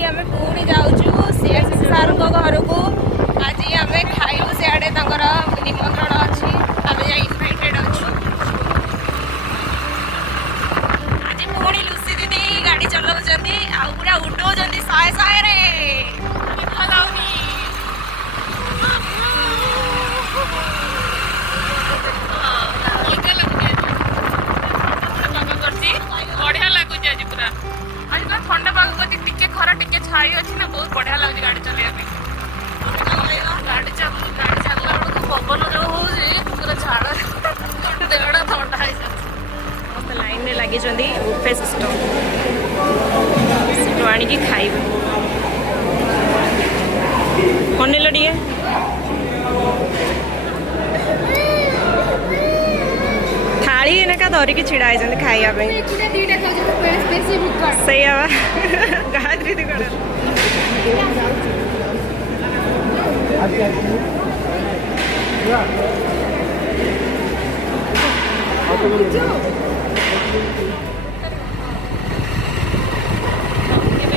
आज आम पुणी जाऊँ सीएस सार घर को। आज आम खाइबू सियाड़े निमंत्रण अच्छी आम इनवाइटेड अच्छु। आज पुणी लुसी दीदी गाड़ी चलाउछंती आ पूरा उडौछंती साए साए रे निद लाउनी। बढ़िया लगुच आज पूरा आज पूरा ठंडा पाग कर टिके खरा टिके छाई अच्छी ना बहुत बढ़िया लगुच गाड़ी चलेगा गाड़ी चलला बेलू पवन जो हो पूरा झाड़ देहटा थंडा है समस्त लाइन में लगी बुफे सिस्टम से आणिकी खाइबे अनेल टे थाली एनका धरिकी छिड़ा खाइबा सही गायत्री दी कड़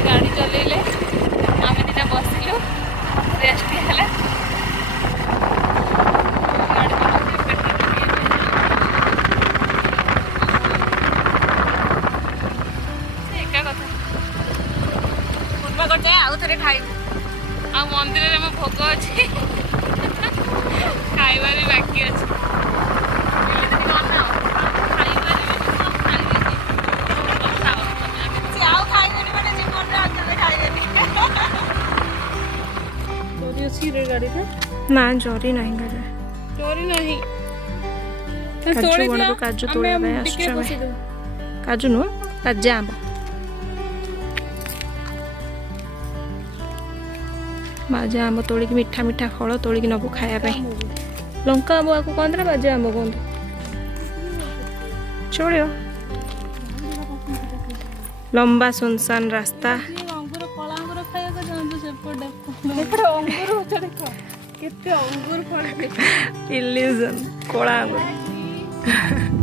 गाड़ी चलेले आम दिना बसिलु रेस्ट है आउ थे खाइबू आ मंदिर में भोग अच्छी खाइबा भी बाकी अच्छी ना चोरी नहीं करे चोरी नहीं काजू काजू तोड़ काजू नुह ताजा आंब बाजा आंब तोड़ की मीठा मीठा फल तोड़ की नबू खायापी लंका आंब आपको कहते बाजा आंब कहते चलो लंबा सुनसान रास्ता इल्यूजन कला अंगूर